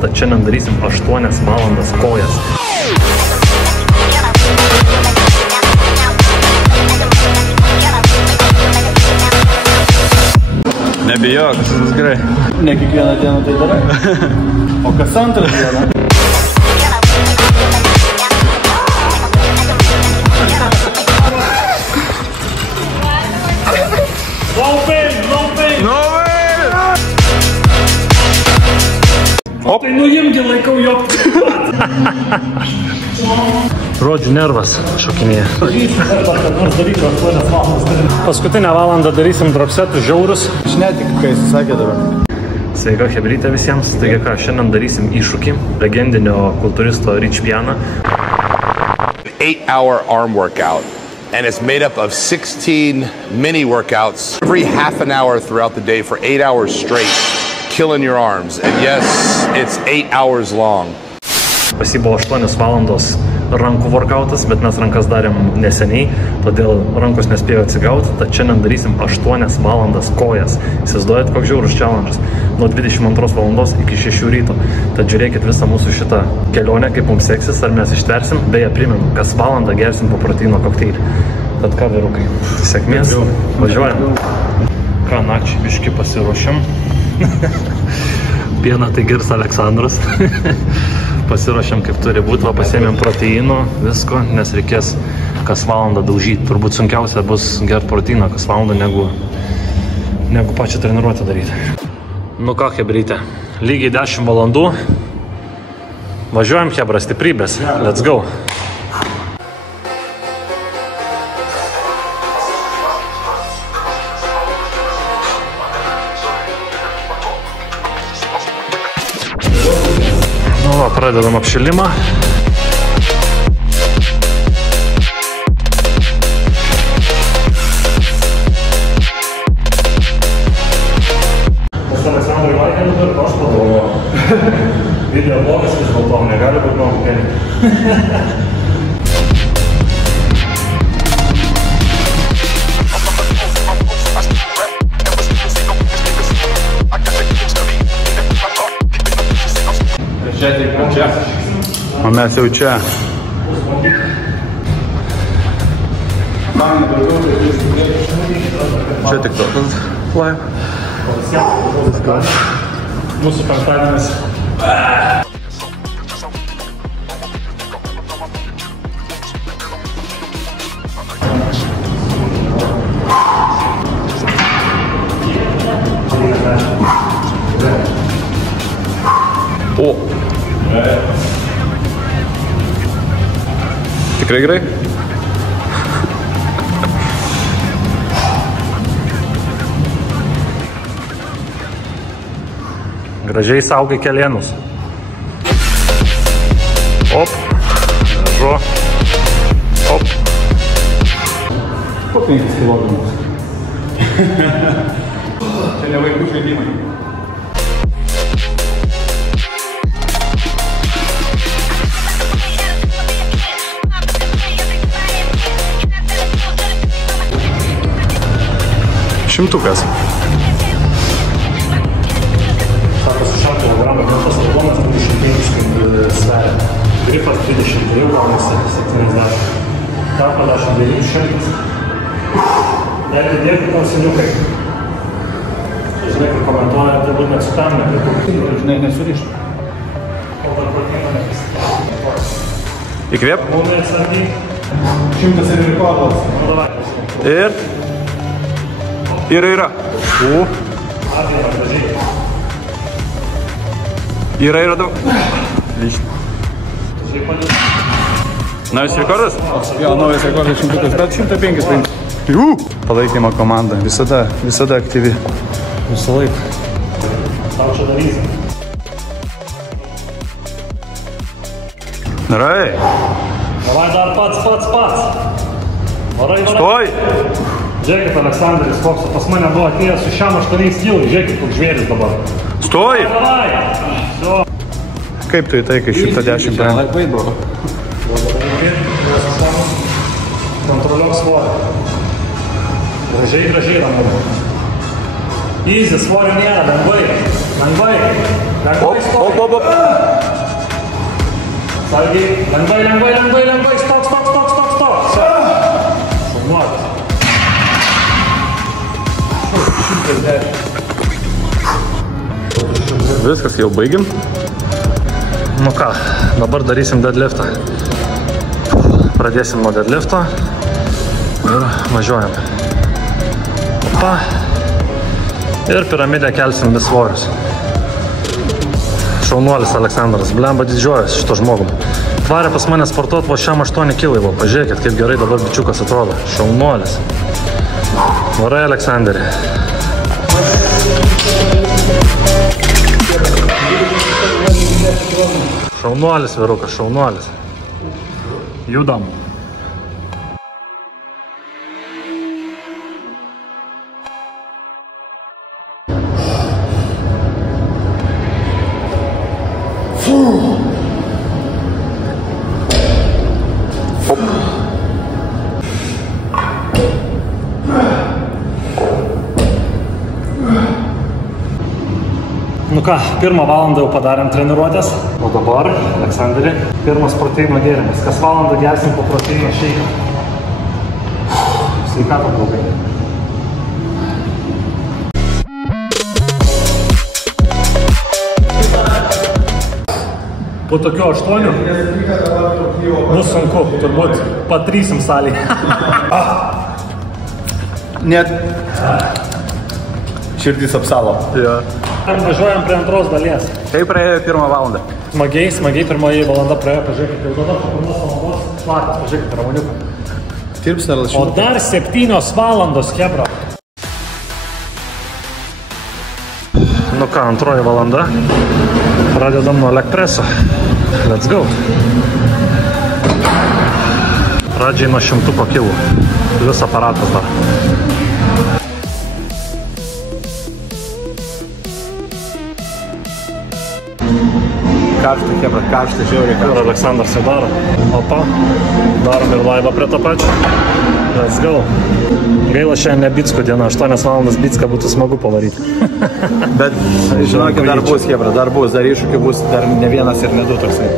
tad šiandien darysim 8 valandas kojas. Nebijok, viskas gerai. Ne kiekvieną dieną tai darai. O kas antrą dieną? Tai nuimgi laikau jo. Rodžių nervas šokinėje. Paskutinę valandą darysim dropsetų žiaurus. Aš netikiu, kai jis sakė dabar. Sveika chebrytė visiems. Taigi ką, šiandien darysim iššūkį legendinio kultūristo Rich Piana. 8-hour arm workout. And it's made up of 16 mini workouts every half an hour throughout the day for 8 hours straight, killing your arms. And yes, it's 8 hours long. Pas jį buvo 8 valandos rankų workoutas, bet mes rankas darėm neseniai, todėl rankos nespėjo atsigauti, tad šiandien darysim 8 valandas kojas. Įsivaizduojat, koks žiaurus challenge'as. Nuo 22 valandos iki 6 ryto. Tad žiūrėkit visą mūsų šitą kelionę, kaip mums seksis, ar mes ištversim. Beje, primenu, kas valandą gersim po proteino kokteilį. Tad ką, vyrukai, sėkmės, važiuojam. Ką, nakčiai biškį pasiruošim. Pieną tai girs Aleksandras. Pasiruošėm kaip turi būti, va pasiėmėm proteino, visko, nes reikės kas valandą daužyti. Turbūt sunkiausia bus gert proteiną kas valandą negu pačią treniruotę daryti. Nu ką, chebrytė, lygiai 10 valandų. Važiuojam, chebra, stiprybės. Let's go. Pradedam apšilimą. Aš Aleksandrui laikė nupirko, aš pagalvoju. Video blogas vis dėlto, negali būt nuo kelių. O mes jau čia. Čia tik tokas live. Mūsų penktadienis. O! Tikrai gerai? Gražiai saugai kelienus. Op. Gražu. Op. Po 5 kilogramus. Čia ne vaikų žaidimai. Šimtukas. Sako, su 6 kilogramų, bet tas algonas 25 sveria. Grifas 22, gaunasi 70. Tapo 12 šimtas. Jeigu dėkui tau seniukai. Žinai, kai komentuoja, tai būt net su tam nepritukti. Žinai, nesurišti. O dar proteino nepasitikti. Įkvėp. Mūnai sargy. 100 ir rekordas. Nu, davai. Ir. Yra. O. Ateina gražiai. Yra daug. Lyšt. Žiūrėk, padės. Naujas rekordas? Jo, naujas rekordas 100, bet 105 paimti. Palaikymo komanda. Visada aktyvi. Visą laiką. Tau čia darysim. Gerai. Davai dar pats. Varai. Stoj. Žiūrėkit, Aleksandris, koks pas mane buvo atėjęs su šiam 8 kilai. Žiūrėkit, koks žvėris dabar. Stoj. Davai. Kaip tu į tai, kai 110 paėmė? Labai buvo. Kontroliuok svorį. Gražiai ramu. Easy, svorio nėra, lengvai. Lengvai. Lengvai. Sargiai. Lengvai. Stok. Šaunuolis. Viskas, jau baigim. Nu ką, dabar darysim deadliftą. Pradėsim nuo deadlifto ir važiuojam. Opa. Ir piramidę kelsim vis svorius. Šaunuolis Aleksandras, blemba didžiuojas šito žmogum. Tvarė pas mane sportuot vos šiam 8 kilai, pažiūrėkit, kaip gerai dabar bičiukas atrodo. Šaunuolis. Varai, Aleksandrė. Šaunuolis, vyrukas, šaunuolis. Judam. Nu ką, pirmą valandą jau padarėm treniruotės, o dabar, Aleksandrė, pirmas proteino gėrimas. Kas valandą gersim po proteino šeiką. Sveikatą blogai. Po tokių 8 bus sunku, turbūt patrysim salį. Net širdys apsalo. Važiuojam prie antros dalies. Kaip praėjo pirmą valandą? Smagiai, pirmoji valanda praėjo, pažiūrėkit, jau dabar po pirmos valandos šlakas, pažiūrėkit, ramoniuką. Tirpsna ar O dar 7 valandos, hebra. Nu ką, antroji valanda. Pradedam nuo leg preso. Let's go. Pradžiai nuo 100 kilų. Vis aparatas dar. Karšta, hebra, karšta, žiauriai Ir Aleksandras jau daro. Opa. Darom ir laivą prie to pačio. Let's go. Gaila šiandien ne Bicko diena. 8 valandas Bicką būtų smagu pavaryti. Bet žinokit, dar bus, hebra, dar iššūkių bus, dar ne vienas ir ne du toksai.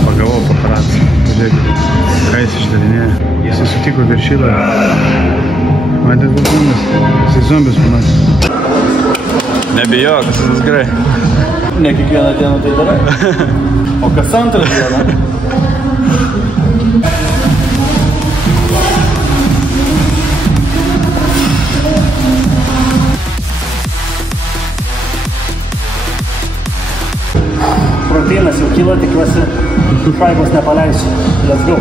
Pagavau paparaciją. Pažiūrėkit, ką jis išdarinėja. Jis sutiko viršylą. Matėt balkonas? Jis zombis pamatė. Nebijok, viskas gerai. Ne kiekvieną dieną tai darai. O kas antrą dieną? Proteinas jau kyla, tikiuosi, šaibos nepaleisiu. Let's go.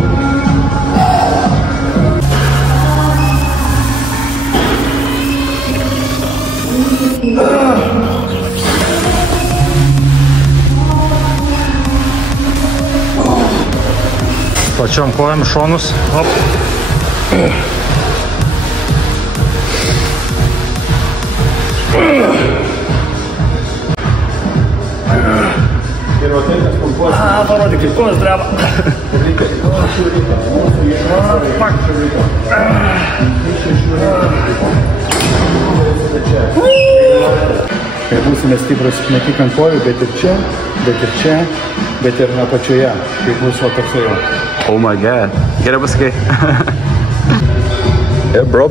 Pačiom kojom šonus. Hop. Parodyk, kaip kojas dreba. Kai būsime stiprus ne tik ant kojų, bet ir čia, bet ir apačioje. Kai bus va toksai jau. Oh my god. Gerai pasakai. Yeah, bro.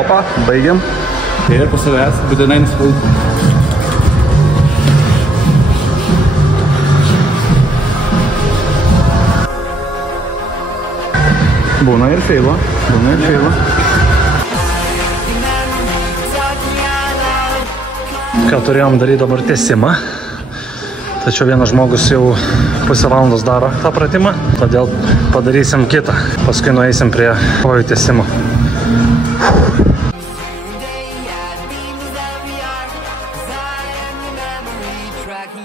Opa, baigiam. Ir po savęs būtinai nusipulti. Būna ir feilo. Ką turėjom daryti dabar tęsimą. Tačiau vienas žmogus jau pusę valandos daro tą pratimą, todėl padarysim kitą. Paskui nueisim prie kojų tęsimo. Tracking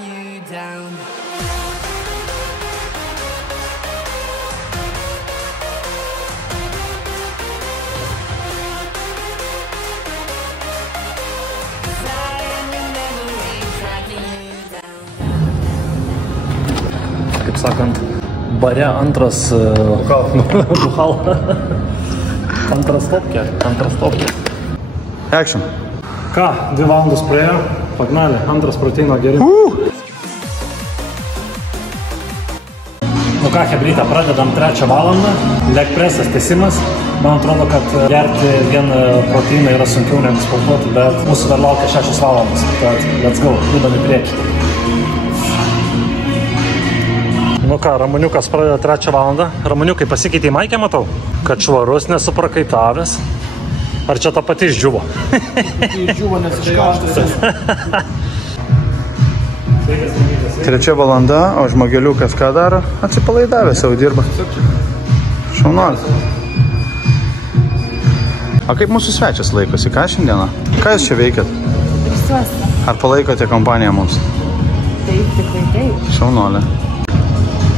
sakant, bare antras buchal. Antras topkė. Action. Ką, 2 valandos praėjo, pagnalė, antras proteino geri. Nu ką, hebrytę, pradedam 3 valandą, leg presas tęsimas. Man atrodo, kad gerti vien proteiną yra sunkiau negu sportuoti, bet mūsų dar laukia 6 valandos. Tad let's go, judam į priekį. Nu ką, Ramuniukas pradeda 3 valandą. Ramuniukai, pasikeitė į maikę, matau, kad švarus, nesuprakaitavęs. Ar čia ta pati išdžiuvo? Išdžiuvo, nes iškarštas. 3 valanda, o žmogeliukas ką daro? Atsipalaidavęs, jau dirba. Šaunuolis. O kaip mūsų svečias laikosi? Ką šiandieną? Ką jūs čia veikiat? Visuosi. Ar palaikote kompaniją mums? Taip, tikrai taip. Šaunuolė.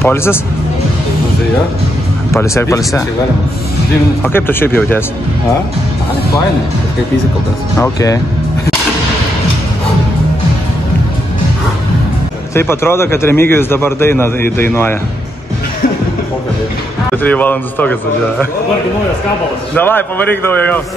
Polisis? Jo. Palisėk. O kaip tu šiaip jautiesi? Fainai, kaip įsikaltas. Ok. Taip atrodo, kad Remigijus dabar dainuoja. 3 valandų stogas važiuoja. Dabargi naujas kabalas. Davai, pavaryk daugiau gaus.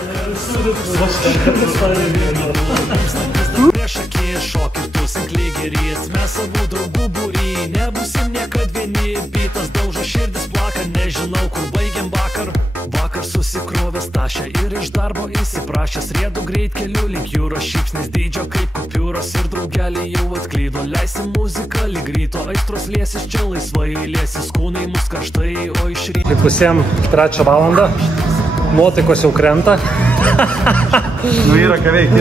Prieš akį šokį tūsink lygerys, mes savų draugų būry, nebusim niekad vieni, bitas daužo širdis plaka, nežinau kur baigiam vakar. Vakar susikrovęs tašę ir iš darbo įsiprašęs, rėdu greit keliu link jūros, šypsnis dydžio kaip kupiūros ir draugelį jau atklydo, leisim muziką lyg ryto, aistros liesis čia laisvai, liesis kūnai mus karštai, o iš ryto. Likusiem 3 valandą, nuotaikos jau krenta. Nu yra ką veikti.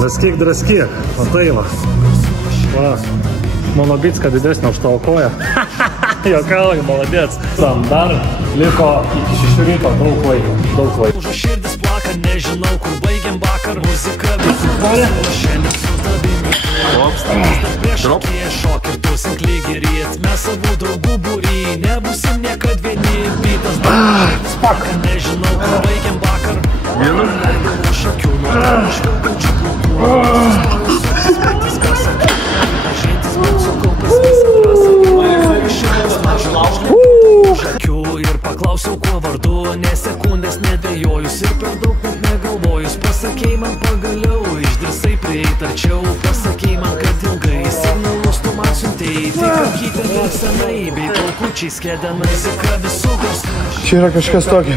Draskyk, o tai va. Va, mano bicka didesnė už tavo koją. Jokalai, maladėts. Dar liko iki 6 ryto daug laiko. Užo širdis plaka, nežinau kur baigiam vakar, muzika visų šiandien su tavimi. Prieš akį šokį tūsink lygerys, mes savų draugų būry, nebusim niekad vieni, bitas daužo širdis plaka, nežinau kur baigiam vakar. Leidau už akių, nuo kaučių plaukų, suspatis kas akį, dažintis man sukaupęs visą drąsą, šitas mažą laužlį už akių ir paklausiau kuo vardu, nes sekundės nedvėjojus ir per daug net negalvojus, pasakei man pagaliau, išdrįsai prieit arčiau, pasakei man, kad ilgai signalus tu man siuntei, tik akytė vėl senai, bei plaukučiai skėdė muzika visų garsų. Čia yra kažkas tokio.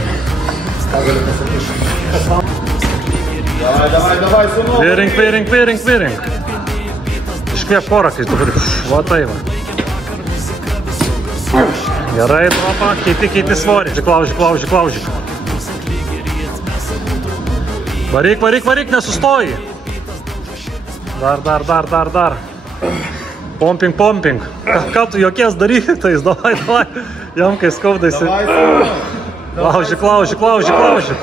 Vyrink. Iškvėp porą, kai tu turi. Va tai va. Gerai, tropa, keiti svorį. Klauži. Varyk, nesustoji. Dar. Pomping. Ką tu jokies darytais, davai. Jam kai skaudaisi. Klauži.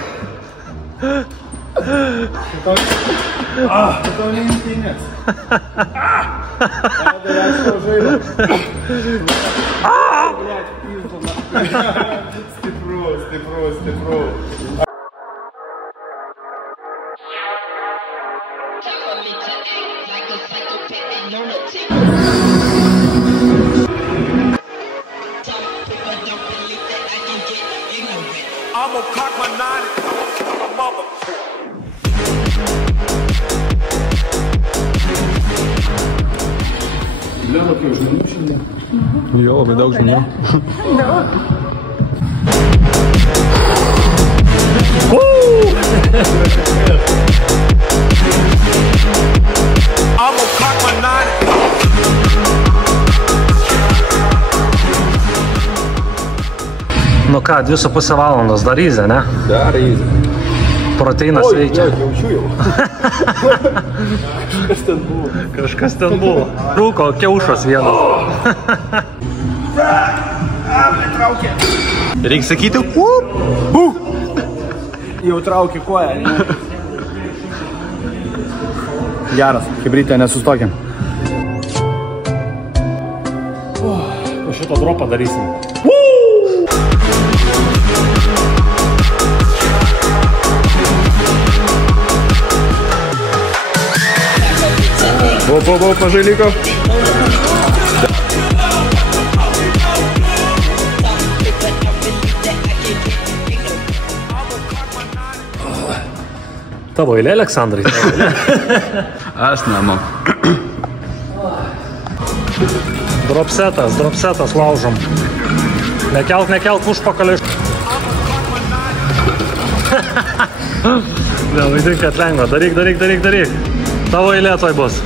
Tau neimtynės. Stipru. I'm gonna cock my 9 and kill my mother. Liau, kiek žmonių šiandien? Jo, labai daug žmonių. I'm gonna cock my 9. Nu ką, 2,5 valandos dar įzė, ne? Dar įzė. Proteinas veikia. Jaučiu jau. Kažkas ten buvo. Rūko, kiaušas vienas. Reikia sakyti, Jau trauki koją. Geras, hebrytė, nesustokim. Po šito dropą darysim. Mažai liko. Tavo eilė, Aleksandrai. Aš namo. Dropsetas, laužom. Nekelt užpakalį. Vaidink, kad lengva. Daryk. Tavo eilė toj bus.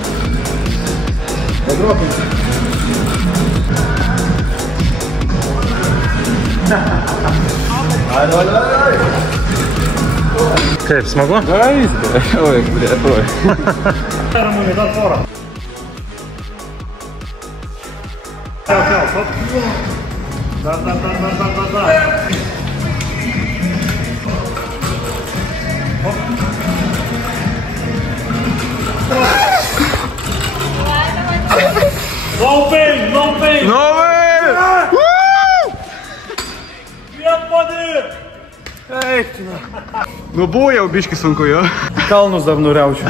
Kaip, smagu? Oi, oi. Ramūnai, dar porą. Dar. No pain! No way! Eiktina. Nu buvo jau biški sunku jo. Kalnus dar nuriaučiu.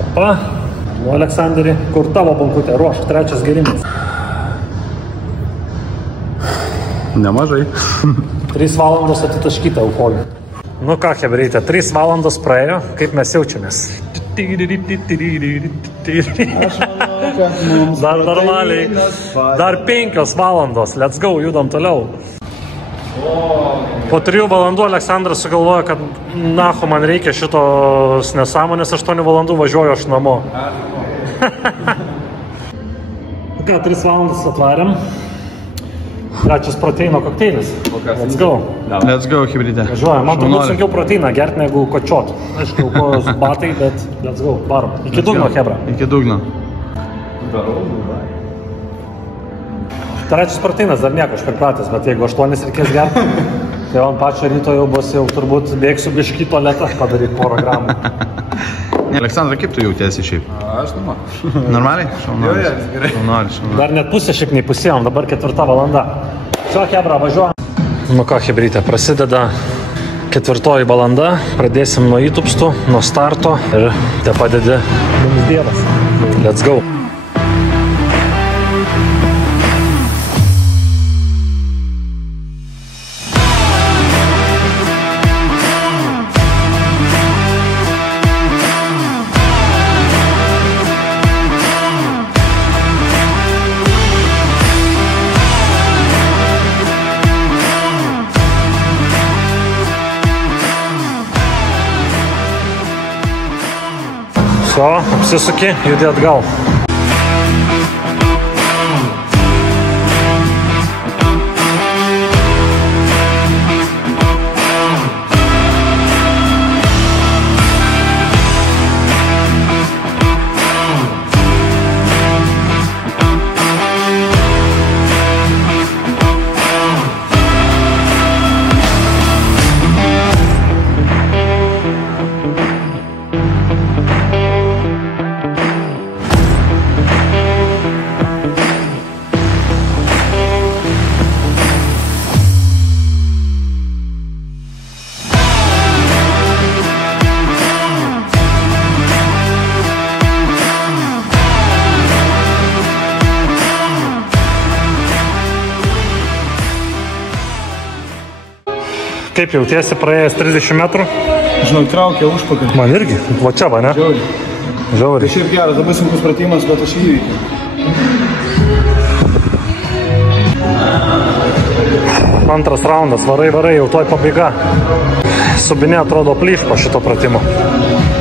Opa. Nu, Aleksandrai, kur tavo bankutė? Ruošk, trečias gerimas. Nemažai. 3 valandos atitaškyta alkoholį. Nu ką, hebrytė, 3 valandos praėjo, kaip mes jaučiamės. Dar normaliai. Dar 5 valandos, let's go, judam toliau. Po 3 valandų Aleksandras sugalvojo, kad naho man reikia šitos nesąmonės, 8 valandų važiuoju aš namo. Ką, 3 valandas atvarėm. Trečias proteino kokteilis. Let's go. Let's go, hibridė. Važiuojam, man turbūt sunkiau proteiną gerti negu kočiot. Aišku, kojos batai, bet let's go, varom. Iki dugno, hebra. Iki dugno. Trečias proteinas dar nieko, aš pripratęs, bet jeigu 8 reikės gerti, tai man pačio ryto jau bus, jau turbūt bėgsiu biškį tualetą padaryti 1 gramų. Aleksandra, kaip tu jautiesi šiaip? Aš namo. Normaliai? Šaunuolis. Jo, gerai. Šaunuolis. Dar net pusę šiek neįpusėjom, dabar 4 valanda. Čia, hebra, važiuojam. Nu ką, hebrytė, prasideda 4 valanda, pradėsim nuo įtupstų, nuo starto ir te padedi mums Dievas. Let's go. Apsisuki, judi atgal. Kaip jautiesi praėjęs 30 metrų? Žinau, traukia užpakalį. Man irgi, va čia, va, ne? Tai Žiauriai. šiaip geras, labai sunkus pratimas, bet aš įveikiu. Antras raundas, varai, jau toj pabaiga. Subinė atrodo plyš po šito pratimo.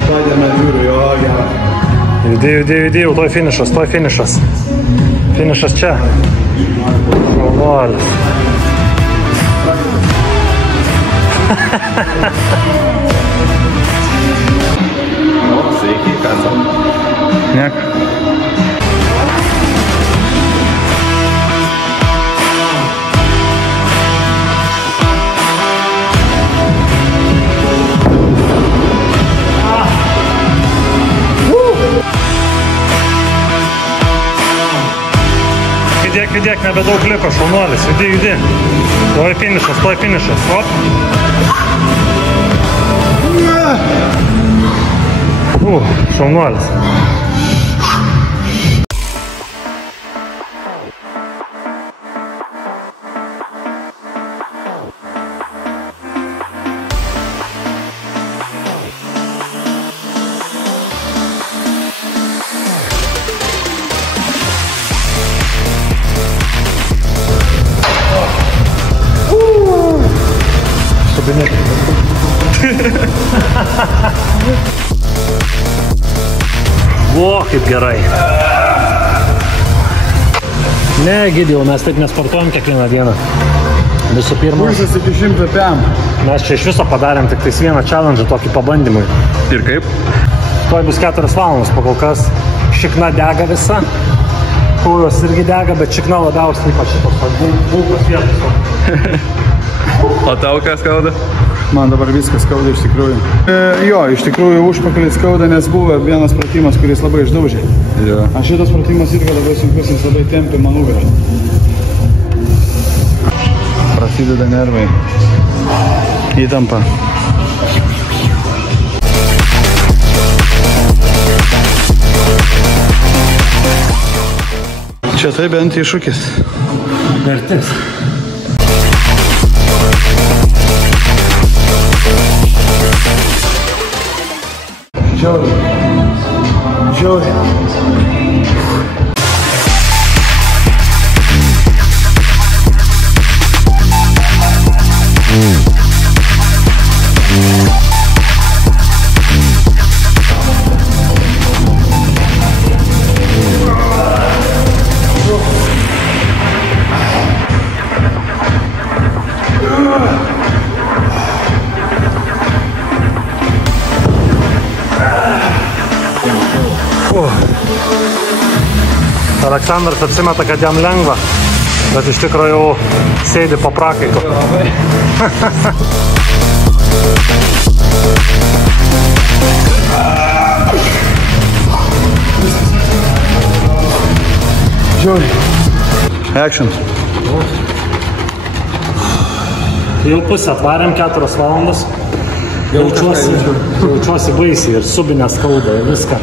Padėme, žiūriu, jo, geras. Judi, jau toj finišas. Finišas čia. Šaunuolis. Sveiki, ką tau? Niek. Žiūrėk, nebedaug liko, šaunuolis, judi. Tuoj finišas, Op. Šaunuolis. O, kaip gerai. Ne, Gidijau, mes taip nesportuojam kiekvieną dieną. Visų pirma, Pulsas iki 100 PM. mes čia iš viso padarėm tik tais vieną challenge tokį pabandymui. Ir kaip? Tuoj bus 4 valandos, pakol kas šikna dega visa. Kūros irgi dega, bet šikna labiausiai ypač šitos būkos vietos. O tau kas skauda? Man dabar viskas skauda iš tikrųjų. Jo, iš tikrųjų užpakalis skauda, nes buvo vienas pratimas, kuris labai išdaužė. Jo. A šitas pratimas irgi labai sunkus, jis labai tempia man nugarą. Prasideda nervai. Įtampa. Čia tai bent iššūkis. Vertis. Žiauriai. Aleksandras apsimeta, kad jam lengva, bet iš tikrųjų jau sėdi po prakaiku. Action. Jau pusę atvarėm 4 valandas. Jaučiuosi baisiai ir subinę skauda ir viską.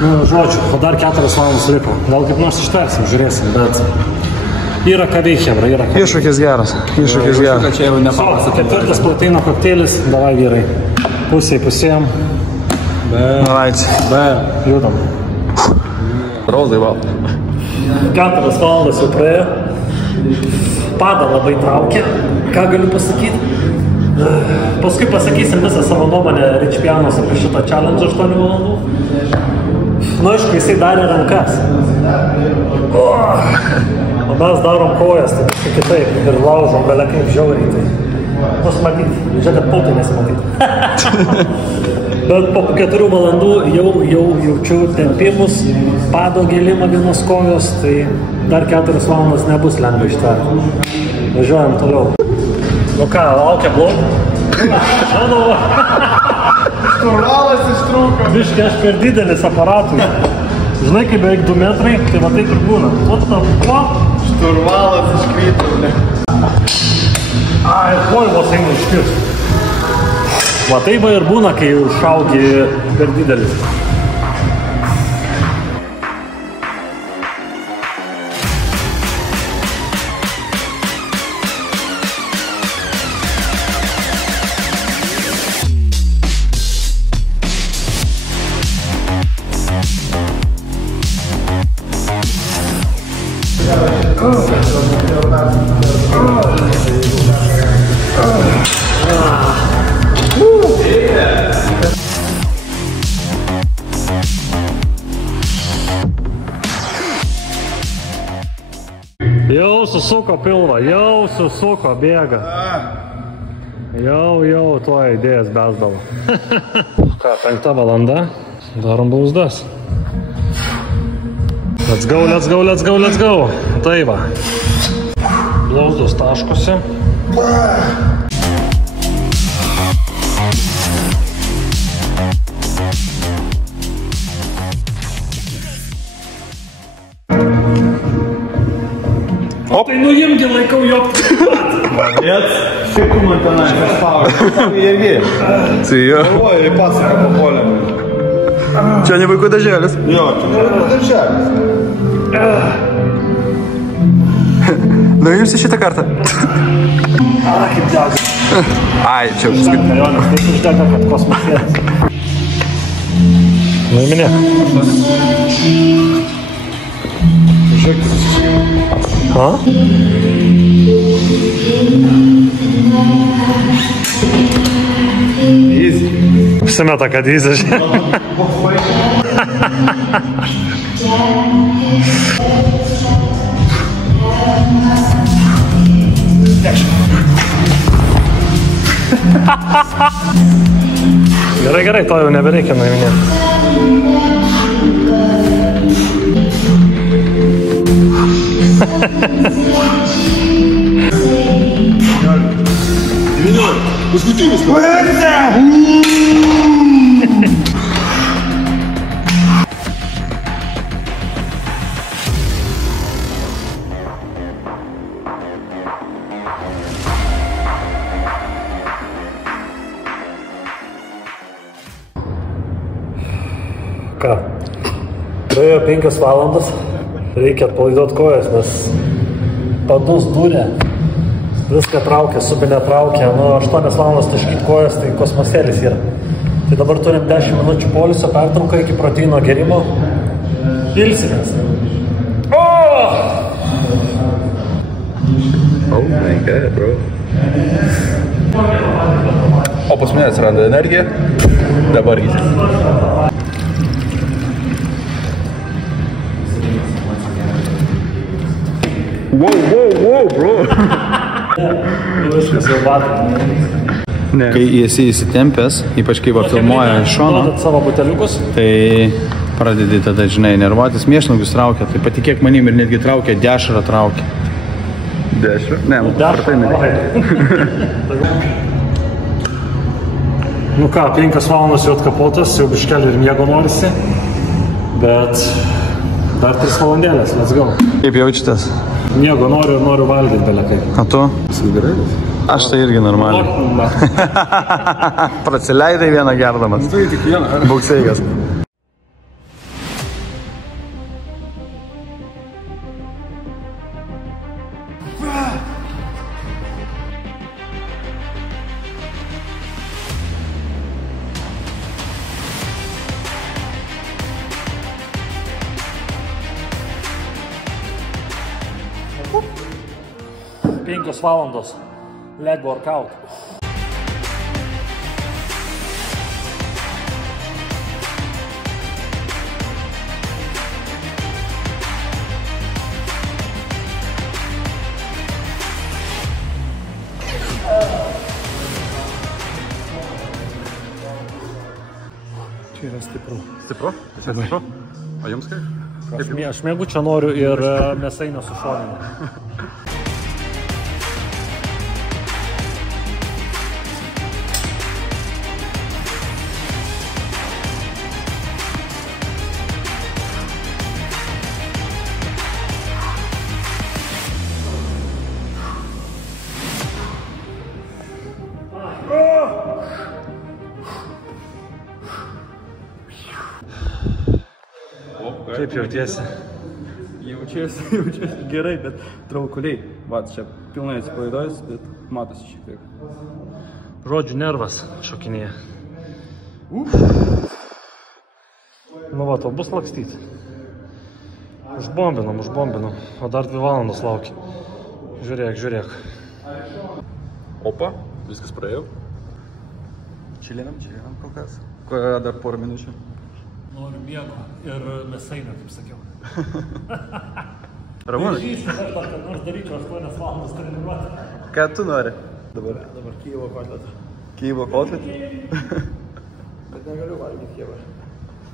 Nu, žodžiu, o dar 4 valandas liko. Gal kaip nors ištversim, žiūrėsim, bet yra ką veikia, yra ką. Iššūkis geras. Iššūkis geras. Čia jau nepapasakė. 4 proteino kokteilis, davai vyrai. Pusėjam. Right. Judam. Rozai, va. 4 valandas jau praėjo. Pada labai traukia. Ką galiu pasakyti? Paskui pasakysim visą savo nuomonę Ričpianos apie šitą challenge 8 valandų. Nu, aišku, jisai darė rankas. O mes darom kojas, tai visai kitaip. Ir laužom belia kaip žiauriai. Tai bus matyti. Žiūrėk, pultai nesimatyti. Bet po 4 valandų jau jaučiu tempimus, pado gėlimą vienos kojos, tai dar 4 valandas nebus lengva ištverti. Važiuojam toliau. Nu ką, laukia blog? Žinau. Šturvalas ištrūko. Biškai aš per didelis aparatui. Žinai, kai beveik 2 metrai, tai va taip ir būna. Šturvalas iškrito. Ai, vos eina iškirsti. Va taip ir būna, kai užšaugi per didelis. Jau susuko pilvą, jau susuko, bėga. Jau, tuoj idėjas bezdavo. Ką, 5 valanda, darom bauzdas. Let's go. Tai va. Blauzdos taškosi. Tai nuimgi laikau jo. Kaip tu man tenai paspaudai? Irgi. Cijo. O, ir pasaka papolė. Čia ne vaikų darželis. Jo, čia ne vaikų darželis. Nuimsi šitą kartą. Kaip džiaugia. Ai, čia paskui. Jonas, taip uždega, kad kosmosėlis. Nuiminė. Ha? Easy. Apsimeta, kad easy. Gerai, gerai, to jau nebereikia nuiminėti. Paskutinis. Ką? Praėjo 5 valandas. Reikia atpalaiduoti kojas, nes padus durė. Viską traukia, subinę traukia. Nu, 8 valandas taškyti kojas, tai kosmosėlis yra. Tai dabar turim 10 minučių polisio pertrauką iki proteino gerimo. Ilsimės. Oh my god, bro. O pas mane atsiranda energija. Dabar easy. Wow, bro. Viskas jau batai. Kai esi įsitempęs, ypač kai filmuoja iš šono, Duodat savo buteliukus. tai pradedi tada, žinai, nervuotis, mėšlagius traukia, tai patikėk manim ir netgi traukia, dešrą traukia. Dešrą? Ne, Dar tai ne. Nu ką, 5 valandas jau atkapotas, jau biškelį ir miego norisi. Bet dar 3 valandėlės, let's go. Kaip jaučiatės? Miego noriu valgyti belekai. O tu? Aš tai irgi normaliai. Prasileidai vieną gerdamas. Tai tik vieną. Būk sveikas. Penkios valandos leg workout. Čia yra stipru. Stipru? Stipru? O jums kaip? Aš mėgu čia noriu ir mėsainio su šoninė. Kaip jautiesi? Jaučiuosi gerai, bet traukuliai. Va, čia pilnai atsipalaidojus, bet matosi šiek tiek. Žodžių nervas šokinėje. Nu va, to bus lakstyti. Užbombinam. O dar 2 valandos laukia. Žiūrėk. Opa, viskas praėjo. Čilinam kol kas. Ko dar porą minučių. Noriu miego ir mėsainio, kaip sakiau. Ramūnai, Žysi, aš dar kad nors daryčiau 8 valandas treniruoti. ką tu nori? Dabar Kijevo kotletą. Kijevo kotletą? Bet negaliu valgyti Kijevą.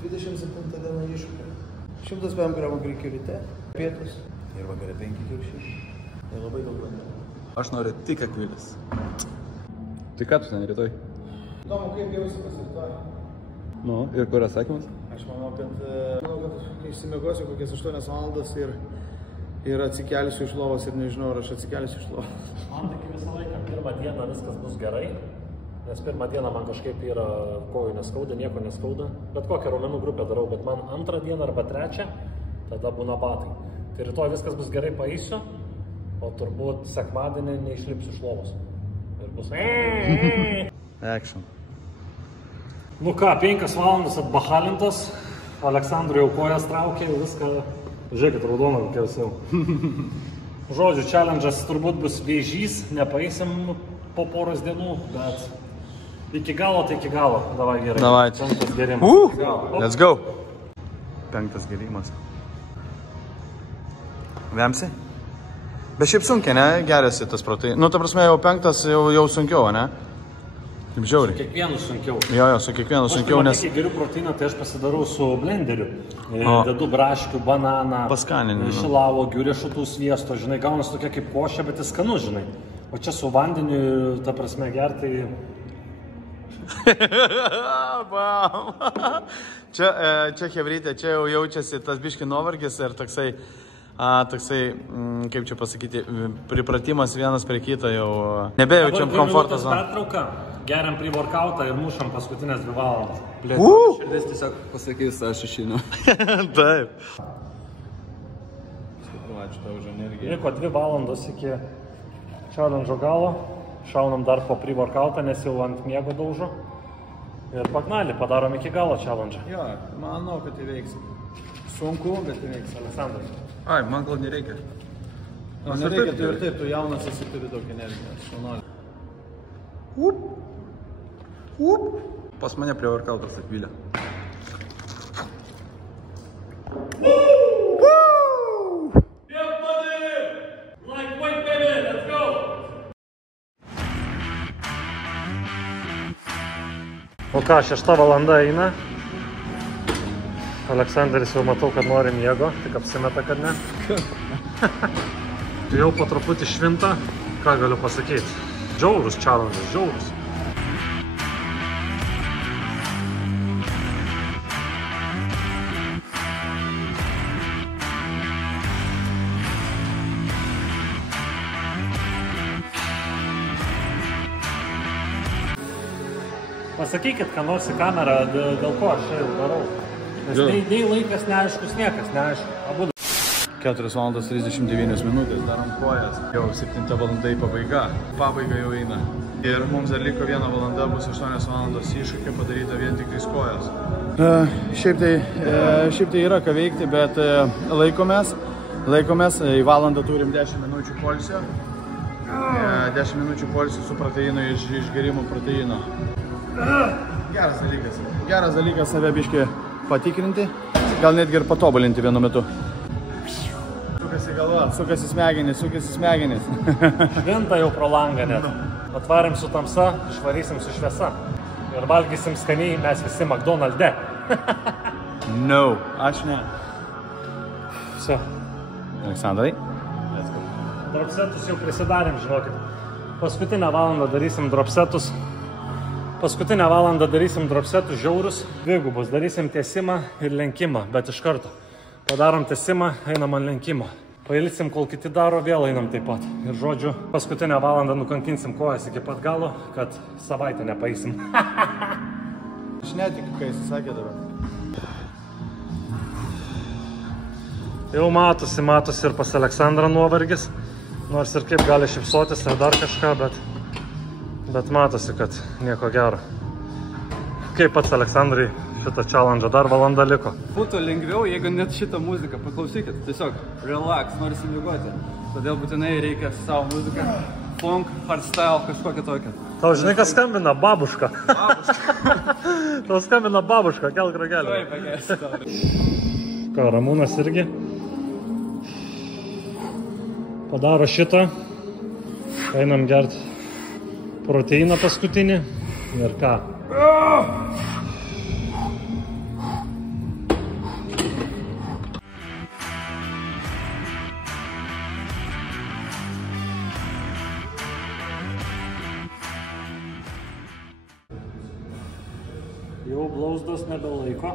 27 diena iššūkio. 100 gramų grikių ryte, pietus ir vakare 5 kiaušinių. Tai labai daug vandens. Aš noriu tik akvilis. Tai ką tu ten rytoj? Įdomu, kaip jausimės rytoj. Nu, ir kur atsakymas? Aš manau, kad išsimiegosiu kokias 8 valandas ir ir atsikelsiu iš lovos ir nežinau, ar aš atsikelsiu iš lovos. Man tik visą laiką pirmą dieną viskas bus gerai, nes pirmą dieną man kažkaip yra kojų neskauda, nieko neskauda, bet kokią raumenų grupę darau, bet man antrą dieną arba trečią, tada būna batai. Tai rytoj viskas bus gerai, paeisiu, o turbūt sekmadienį neišlipsiu iš lovos. Ir bus... Action. Nu ką, 5 valandas atbahalintas, Aleksandrui jau kojas traukė, viską, žiūrėkit, raudoną kokia jau. Žodžiu, challenge'as turbūt bus vėžys, nepaeisim po poros dienų, bet iki galo tai iki galo. Davai gerai. Davai. 5 gerimas. Let's go. 5 gerimas. Vemsi? Bet šiaip sunkiai, ne? Geriasi tas proteinas. Nu, ta prasme, jau 5 jau sunkiau, ne? Kaip žiauri. Su kiekvienu sunkiau. Jo, su kiekvienu sunkiau, nes... Aš geriu proteiną, tai aš pasidarau su blenderiu. Dedu braškių, bananą, šilauogių, riešutų sviesto, žinai, gaunas tokia kaip košė, bet jis skanus, žinai. O čia su vandeniu, ta prasme, gertai... Čia hebrytė, čia jau jaučiasi tas biški nuovargis ir toksai, kaip čia pasakyti, pripratimas vienas prie kito jau nebejaučiam komfortą zoną. Pertrauka, geriam pre-workoutą ir mušam paskutinės 2 valandas. Širdis tiesiog pasakys, aš išeinu. Taip. Ačiū tau už energiją. Liko 2 valandos iki challenge galo. Šaunam dar po pre-workoutą, nes jau ant miego daužo. Ir pagnalį, padarom iki galo challenge. Jo, manau, kad įveiks. Sunku, bet įveiks. Aleksandras. Ai, man gal nereikia. Nereikia, tu ir taip, tu jaunas esi, turi daug energijos. Šaunuolį. Pas mane prie workoutas atvilė. O ką, 6 valanda eina. Aleksandras jau matau, kad nori miego, tik apsimeta, kad ne. Jau po truputį švinta, ką galiu pasakyti. Žiaurus challenge'as, žiaurus. Pasakykit, ką nors į kamerą, dėl ko aš čia darau. Nes nei laikas neaiškus, niekas neaišku. Abu. 4 valandas 39 minutės, darom kojas. Jau 7 valanda į pabaiga. Pabaiga jau eina. Ir mums dar liko 1 valanda, bus 8 valandos iššūkio padaryta vien tik kojas. Šiaip tai yra ką veikti, bet laikomės. Į valandą turim 10 minučių poilsio. 10 minučių poilsio su proteinu išgėrimo proteino. Geras dalykas save biškį patikrinti, gal netgi ir patobulinti vienu metu. Sukasi galva, sukasi smegenys. Švinta jau pro langą net. Atvarim su tamsa, išvarysim su šviesa. Ir valgysim skaniai mes visi McDonald'e. No, aš ne. Все. Aleksandrai. Dropsetus jau prisidarėm, žinokit. Paskutinę valandą darysim dropsetus. Žiaurus. Dvigubus. Darysim tiesimą ir lenkimą, bet iš karto. Padarom tiesimą, einam ant lenkimo. Pailsim, kol kiti daro, vėl einam taip pat. Ir žodžiu, paskutinę valandą nukankinsim kojas iki pat galo, kad savaitę nepaeisim. Aš netikiu, kai jis sakė dabar. Jau matosi ir pas Aleksandrą nuovargis. Nors ir kaip gali šipsotis ar dar kažką, bet matosi, kad nieko gero. Kaip pats Aleksandrai šitą challenge, dar valanda liko. Būtų lengviau, jeigu net šitą muziką paklausykit. Tiesiog relax, nori įmiegoti. Todėl būtinai reikia savo muziką. Funk, hardstyle, kažkokią tokią. Tau žinai, kas skambina? Babuška. Tau skambina babuška, kelk ragelį. Tuoj pagėsi tau. Ką, Ramūnas irgi padaro šitą. Einam gerti proteiną paskutinį. Ir ką? Jau blauzdos nebelaiko.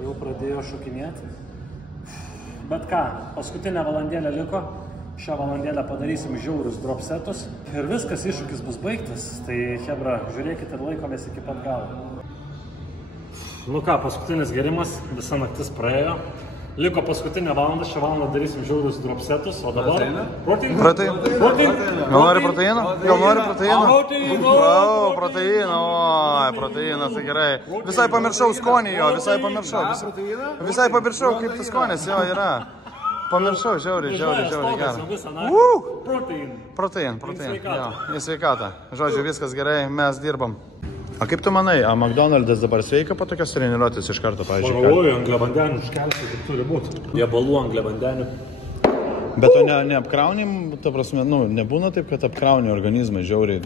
Jau pradėjo šokinėti. Bet ką, paskutinę valandėlę liko. Šią valandėlę padarysim žiaurius drop setus. Ir viskas, iššūkis bus baigtas. Tai, chebra, žiūrėkite ir laikomės iki pat galo. Nu ką, paskutinis gerimas, visa naktis praėjo. Liko paskutinę valandą, šią valandą darysim žiaurius drop setus. O dabar... Protein. Gal nori proteino? Proteino, proteinas, tai gerai. Visai pamiršau skonį jo, visai pamiršau, kaip tas skonis jo yra. Pamiršau, žiauriai gerai. Protein, jo, į sveikatą. Žodžiu, viskas gerai, mes dirbam. O kaip tu manai, McDonald's dabar sveika po tokios treniruotės iš karto, pavyzdžiui? Pagalvoju, angliavandenių užkelti, kaip turi būti. Riebalų angliavandenių. Bet to neapkraunim, ta prasme, nebūna taip, kad apkrauni organizmą žiauriai,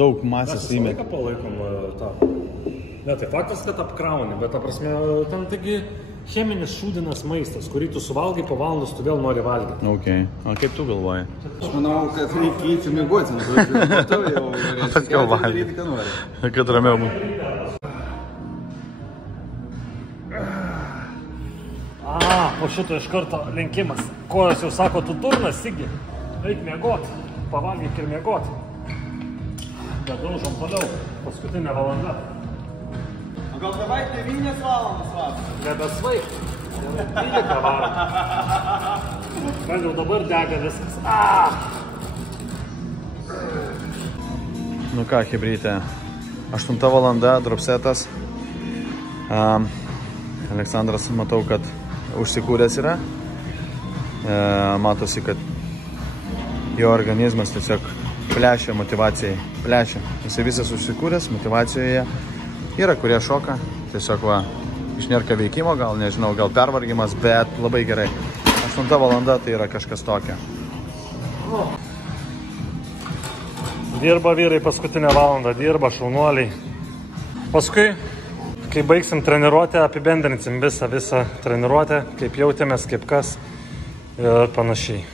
daug masės įmė. Mes visą laiką palaikom tą. Ne, tai faktas, kad apkrauni, bet ta prasme, ten taigi cheminis šūdinas maistas, kurį tu suvalgai po valandos, tu vėl nori valgyti. Ok, o kaip tu galvoji? Aš manau, kad reikia įti mėgoti, tu jau daryti, ką nori. Kad ramiau būtų. Po šito iš karto lenkimas. Kojos jau sako, tu durnas, Sigi. Eik mėgot, pavalgyk ir mėgot. Bet daužom toliau, paskutinė valanda. Gal davai 9 valandas vas? Nebesvaik. 12 valandą. Gal jau dabar dega viskas. Nu ką, chebrytė, 8 valanda, dropsetas. Aleksandras, matau, kad užsikūręs yra. Matosi, kad jo organizmas tiesiog plešia motivacijai. Plešia. Jisai visas užsikūręs, motivacijoje. Yra, kurie šoka. Tiesiog išnerka veikimo, gal, nežinau, gal pervargimas, bet labai gerai. 8 valanda tai yra kažkas tokio. Dirba vyrai paskutinę valandą, dirba šaunuoliai. Paskui, kai baigsim treniruotę, apibendrinsim visą treniruotę, kaip jautėmės, kaip kas ir panašiai.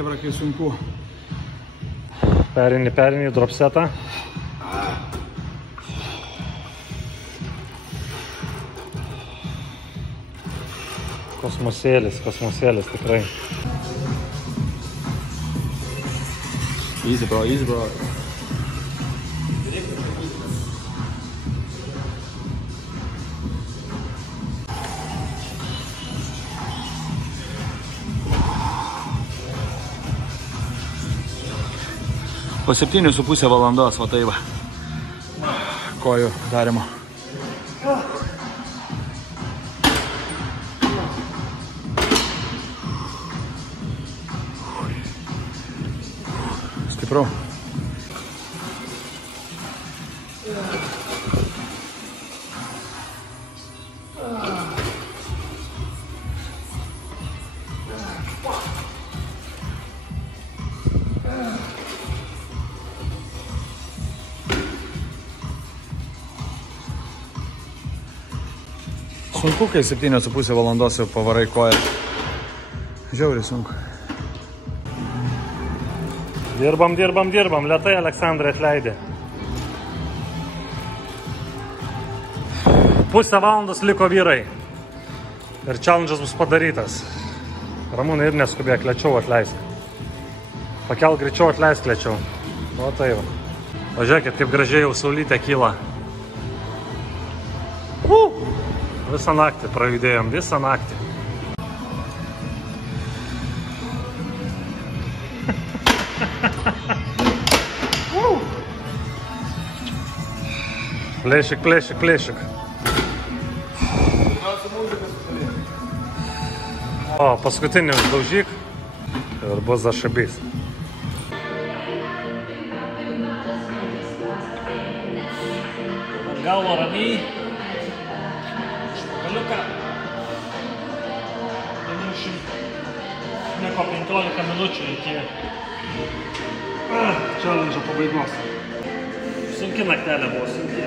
Kai sunku. Perini dropsetą. Kosmosėlis tikrai. Easy bro. Po 7,5 valandos, va tai va. Kojų darimo. Stipru. Sunku, kai 7,5 valandos jau pavarai koją. Žiauriai sunku. Dirbam. Lėtai Aleksandrai atleidė. Pusę valandos liko vyrai. Ir challenge'as bus padarytas. Ramūnai ir neskubėk, lėčiau atleisk. Pakel greičiau, atleisk lėčiau. O tai jau. Pažiūrėkit, kaip gražiai jau saulytė kyla. Visą naktį prajudėjom, visą naktį. Plėšik. O, paskutinį uždaužyk ir bus zašabys. Galvo ramiai. Špakaliuką. 15 minučių iki challenge pabaigos. Sunki naktelė buvo, sunki.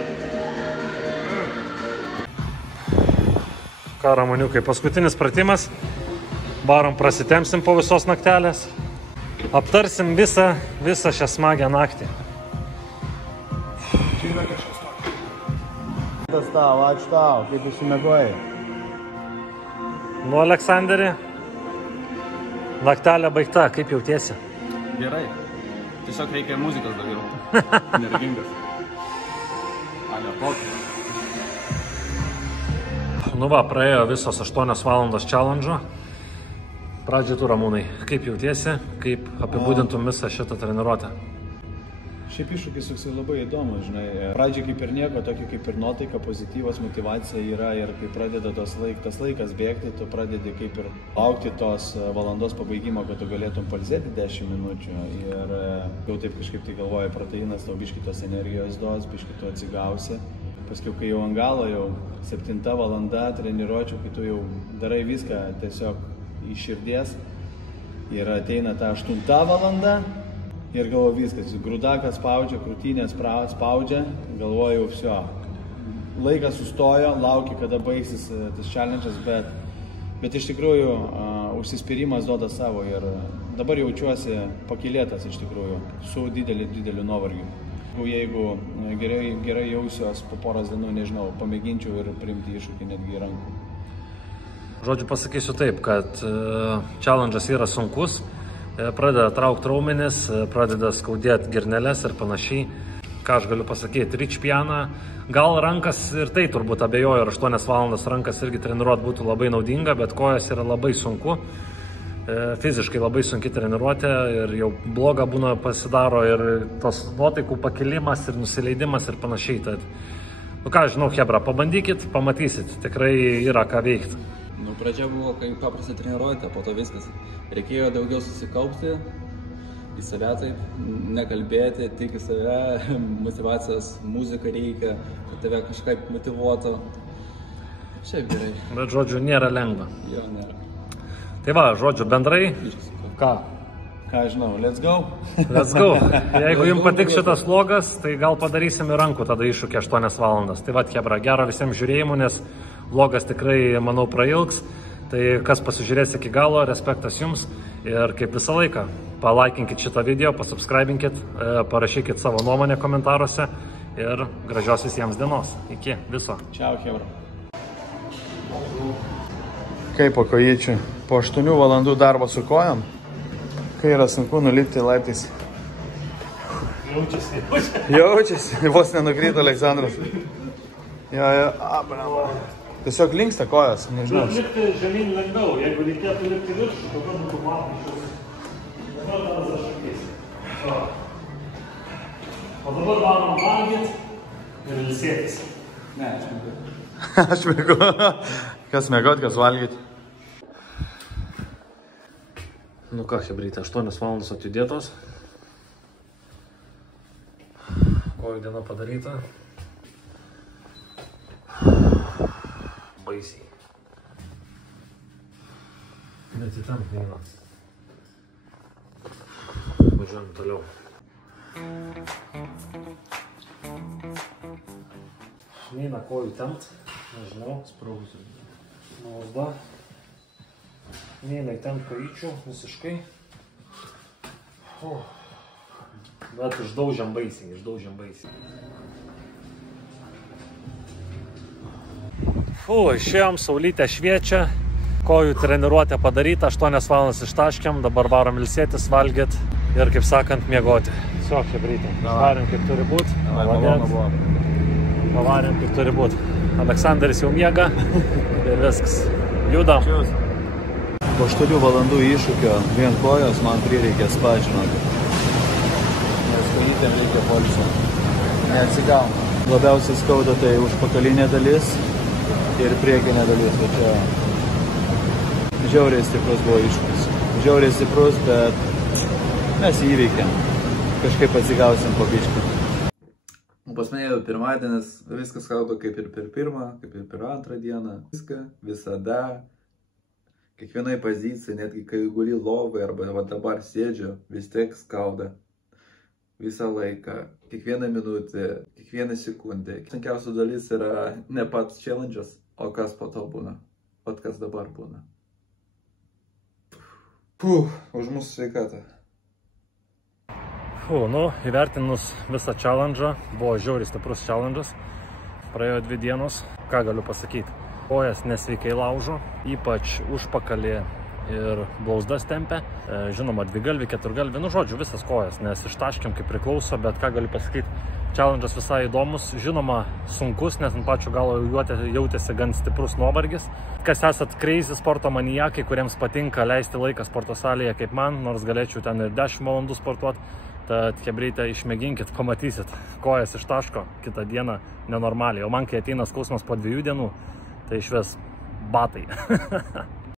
Ką, Ramoniukai, paskutinis pratimas. Varom prasitemsim po visos naktelės. Aptarsim visą šią smagią naktį. Čia yra kažkas tokio. Ačiū tau, kaip išsimegojai. Nu, Aleksandrį, Naktelė baigta, kaip jautiesi? Gerai. Tiesiog reikia muzikos daugiau. Nervingas. Ale, kokį. Nu va, praėjo visos 8 valandos challenge'o. Pradžiai tu, Ramūnai, kaip jautiesi, kaip apibūdintum visą šitą treniruotę? Šiaip iššūkis toksai labai įdomu, žinai. Pradžiai kaip ir nieko, tokio kaip ir nuotaika, pozityvos, motyvacija yra ir kai pradeda tas laikas bėgti, tu pradedi kaip ir laukti tos valandos pabaigimo, kad tu galėtum pailsėti 10 minučių ir jau taip kažkaip tai galvoja proteinas, tau biški tos energijos duos, biški tu atsigausi. Paskui, kai jau ant galo, jau 7 valanda treniruočių, kai tu jau darai viską tiesiog iš širdies ir ateina ta 8 valanda. Ir galvoju viskas, grūdakas spaudžia, krūtinės spaudžia, galvoju, vsio. Laikas sustojo, laukiu, kada baigsis tas challenge'as, bet iš tikrųjų užsispyrimas duoda savo ir dabar jaučiuosi pakylėtas iš tikrųjų, su dideliu nuovargiu. Jeigu gerai jausiuos po poros dienų, nežinau, pamėginčiau ir priimti iššūkį netgi į rankų. Žodžiu, pasakysiu taip, kad challenge'as yra sunkus. Pradeda traukti raumenis, pradeda skaudėti girneles ir panašiai. Ką aš galiu pasakyti, Rich Piana, gal rankas ir tai turbūt abejoju, ir 8 valandas rankas irgi treniruoti būtų labai naudinga, bet kojas yra labai sunku, fiziškai labai sunki treniruotė ir jau bloga būna pasidaro ir tos nuotaikų pakilimas ir nusileidimas ir panašiai. Tad, nu ką, žinau, chebra, pabandykit, pamatysit, tikrai yra ką veikti. Nu, pradžia buvo kaip paprasta treniruotė, po to viskas. Reikėjo daugiau susikaupti į save, taip, nekalbėti, tik į save, motivacijos, muzika reikia, kad tave kažkaip motyvuotų. Šiaip gerai. Bet, žodžiu, nėra lengva. Jo, nėra. Tai va, žodžiu, bendrai, ką? Ką žinau, let's go. Let's go. Jeigu jums patiks šitas vlogas, tai gal padarysim ir rankų tada iššūkį 8 valandas. Tai va, chebra, gero visiems žiūrėjimų, nes vlogas tikrai, manau, prailgs. Tai kas pasižiūrės iki galo, respektas jums. Ir kaip visą laiką, palaikinkit šitą video, pasubscribinkit, parašykit savo nuomonę komentaruose. Ir gražios visiems dienos. Iki viso. Čiau, chebra. Kaip po kojyčių? Po 8 valandų darbo su kojom? Kai yra sunku nulipti laiptais. Jaučiasi. Vos nenukrito Aleksandras. Jo. Tiesiog linksta kojas, nežinau. Lipti žemyn lengviau, jeigu reikėtų lipti viršų, tada būtų matyti. Dabar dar zašakys. O dabar varom valgyt ir ilsėtis. Ne, aš mėgau. Aš mėgau. Kas mėgot, kas valgyt. Nu ką, chebrytė, 8 valandos atjudėtos. Kojų diena padaryta. Baisiai. Bet įtamp neina. Važiuojam toliau. Neina kojų tempt. Nežinau. Spraugus. Mauzda. Neina įtempt kojyčių visiškai. Bet išdaužiam baisiai, Išėjom, saulytė šviečia, kojų treniruotė padaryta, 8 valandas ištaškiam, dabar varom ilsėtis, valgyt ir, kaip sakant, miegoti. Viso, chebrytė, pavarėm kaip turi būt. Pavarėm kaip turi būt. Aleksandras jau miega ir viskas. Judam. Po 8 valandų iššūkio vien kojos man prireikė spa, žinokit. Nes kojytėm reikia poilsio. Neatsigauna. Labiausiai skauda tai užpakalinė dalis ir priekinė dalis. Bet čia žiauriai stiprus buvo iššūkis. Žiauriai stiprus, bet mes įveikėm. Kažkaip atsigausim po biškį. Pas mane jau pirmadienis, viskas skauda kaip ir per pirmą, kaip ir per antrą dieną. Viską, visada. Kiekvienai pozicijai, netgi kai guli lovai arba va dabar sėdžiu, vis tiek skauda. Visą laiką, kiekvieną minutę, kiekvieną sekundę. Sunkiausia dalis yra ne pats challenge'as, o kas po to būna. O kas dabar būna. Už mūsų sveikatą. Įvertinus visą challenge'ą, buvo žiauriai stiprus challenge'as. Praėjo 2 dienos, ką galiu pasakyti. Kojas nesveikai laužo, ypač užpakalį ir blauzdas tempia. Žinoma, dvigalvį, keturgalvį, nu žodžiu, visas kojas, nes ištaškiam kaip priklauso, bet ką galiu pasakyti, challenge'as visai įdomus, žinoma, sunkus, nes ant pačio galo jautėsi gan stiprus nuovargis. Kas esat crazy sporto maniakai, kuriems patinka leisti laiką sporto salėje kaip man, nors galėčiau ten ir 10 valandų sportuoti, tad chebryte išmėginkit, pamatysit, kojas ištaško kitą dieną nenormaliai, o man kai ateina skausmas po 2 dienų, tai išvis batai.